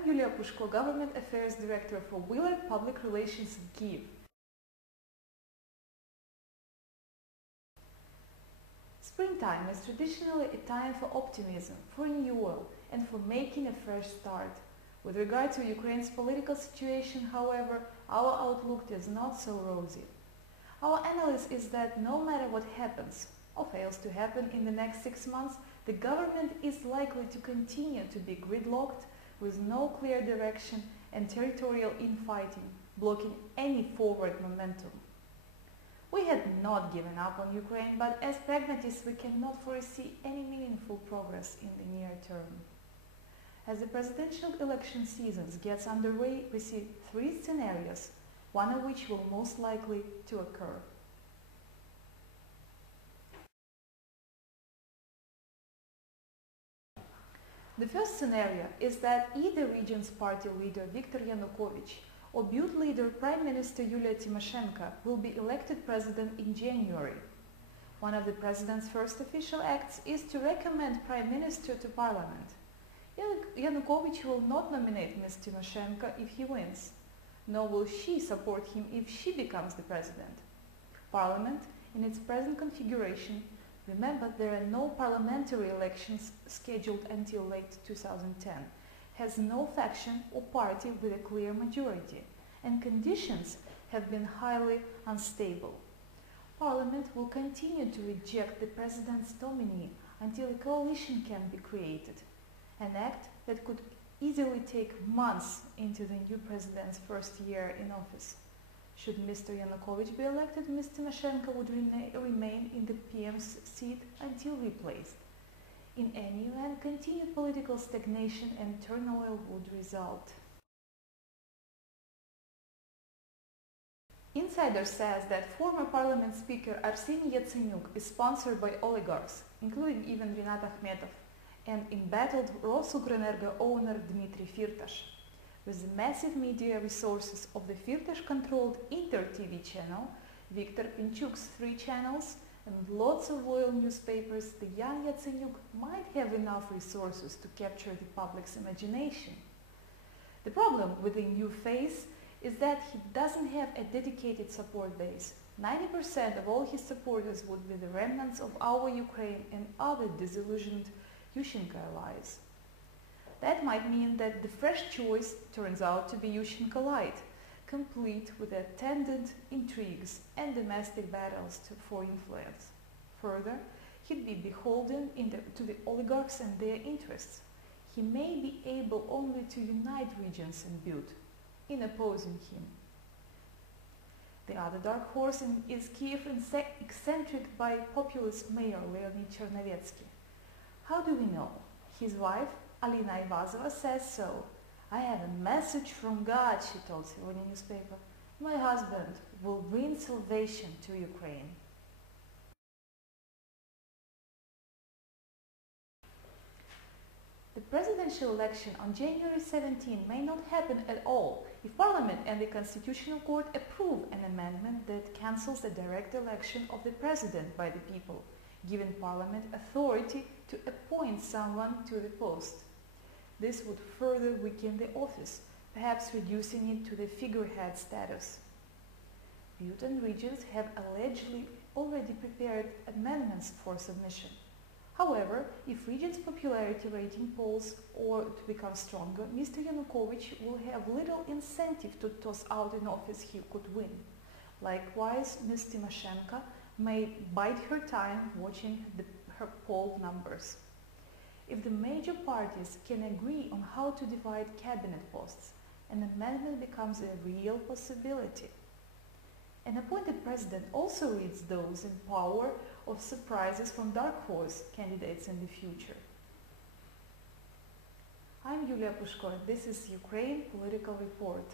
I'm Yulia Pushko, Government Affairs Director for Wheeler Public Relations in Kyiv. Springtime is traditionally a time for optimism, for renewal, and for making a fresh start. With regard to Ukraine's political situation, however, our outlook is not so rosy. Our analysis is that no matter what happens, or fails to happen in the next 6 months, the government is likely to continue to be gridlocked with no clear direction and territorial infighting, blocking any forward momentum. We had not given up on Ukraine, but as pragmatists we cannot foresee any meaningful progress in the near term. As the presidential election season gets underway, we see 3 scenarios, one of which will most likely to occur. The first scenario is that either region's party leader Viktor Yanukovych or Butte leader Prime Minister Yulia Tymoshenko will be elected president in January. One of the president's first official acts is to recommend Prime Minister to Parliament. Yanukovych will not nominate Ms. Tymoshenko if he wins, nor will she support him if she becomes the president. Parliament, in its present configuration, remember there are no parliamentary elections scheduled until late 2010, has no faction or party with a clear majority, and conditions have been highly unstable. Parliament will continue to reject the president's nominee until a coalition can be created, an act that could easily take months into the new president's first year in office. Should Mr. Yanukovych be elected, Ms. Tymoshenko would remain in the PM's seat until replaced. In any event, continued political stagnation and turmoil would result. Insider says that former parliament speaker Arseniy Yatsenyuk is sponsored by oligarchs, including even Rinat Akhmetov, and embattled Rosukrenergo owner Dmitry Firtash. With the massive media resources of the Firtash-controlled Inter-TV channel, Viktor Pinchuk's 3 channels, and lots of loyal newspapers, the young Yatsenyuk might have enough resources to capture the public's imagination. The problem with the new face is that he doesn't have a dedicated support base. 90% of all his supporters would be the remnants of Our Ukraine and other disillusioned Yushchenko allies. That might mean that the fresh choice turns out to be Yushchenko Light, complete with attendant intrigues and domestic battles for influence. Further, he'd be beholden to the oligarchs and their interests. He may be able only to unite regions and Butte in opposing him. The other dark horse is Kyiv, eccentric by populist mayor Leonid Chernevetsky. How do we know? His wife, Alina Ivazova, says so. "I have a message from God," she told Sevonia newspaper. "My husband will bring salvation to Ukraine." The presidential election on January 17 may not happen at all if Parliament and the Constitutional Court approve an amendment that cancels the direct election of the president by the people, giving Parliament authority to appoint someone to the post. This would further weaken the office, perhaps reducing it to the figurehead status. Butte and regions have allegedly already prepared amendments for submission. However, if regions' popularity rating polls or to become stronger, Mr. Yanukovych will have little incentive to toss out an office he could win. Likewise, Ms. Tymoshenko may bide her time watching her poll numbers. If the major parties can agree on how to divide cabinet posts, an amendment becomes a real possibility. An appointed president also leads those in power of surprises from dark horse candidates in the future. I'm Yulia Pushko, and this is Ukraine Political Report.